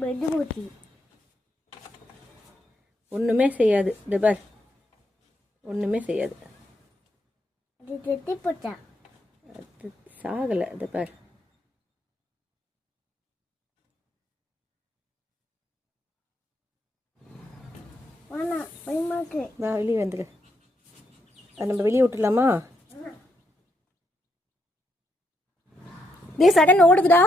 Bed பூச்சி ஒன்றுமே செய்யாது. இது பார், ஒன்றுமே செய்யாது. அது செத்து போச்சா? அது சாகலை. இது பார். நான் வெளியே வந்துடு. அது நம்ம வெளியே விட்டுலாமா? டேய் சடன் ஓடுதுடா.